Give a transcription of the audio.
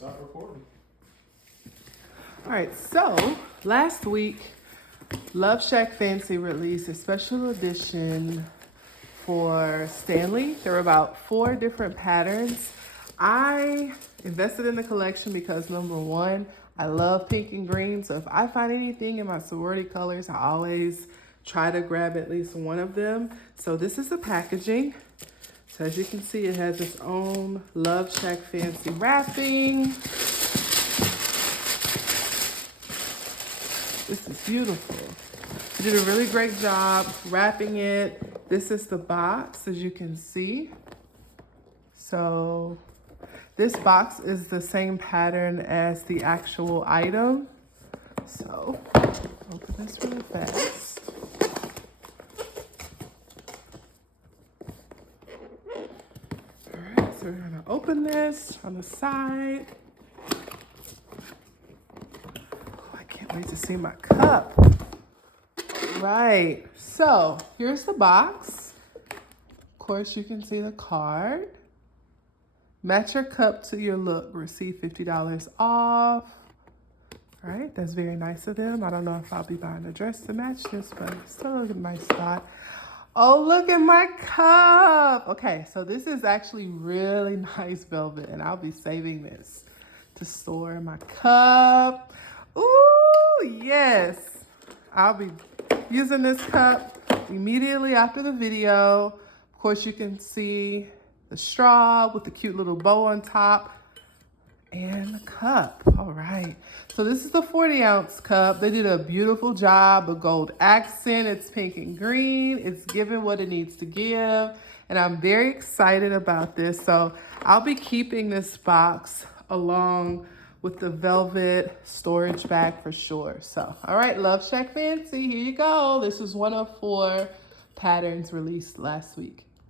Stop recording. All right, so last week, LoveShackFancy released a special edition for Stanley. There were about 4 different patterns. I invested in the collection because number one, I love pink and green. So if I find anything in my sorority colors, I always try to grab at least one of them. So this is the packaging. So as you can see, it has its own LoveShackFancy wrapping. This is beautiful. You did a really great job wrapping it. This is the box, as you can see. So this box is the same pattern as the actual item. So open this really fast. All right, so we're gonna open this on the side. Wait to see my cup. Right, so here's the box. Of course, you can see the card. Match your cup to your look. Receive $50 off. All right, that's very nice of them. I don't know if I'll be buying a dress to match this, but it's still a nice spot. Oh, look at my cup. Okay, so this is actually really nice velvet, and I'll be saving this to store my cup. Ooh, yes. I'll be using this cup immediately after the video. Of course, you can see the straw with the cute little bow on top and the cup. All right. So this is the 40-ounce cup. They did a beautiful job, a gold accent. It's pink and green. It's giving what it needs to give. And I'm very excited about this. So I'll be keeping this box along with the velvet storage bag for sure. So, all right, LoveShackFancy, here you go. This is one of 4 patterns released last week.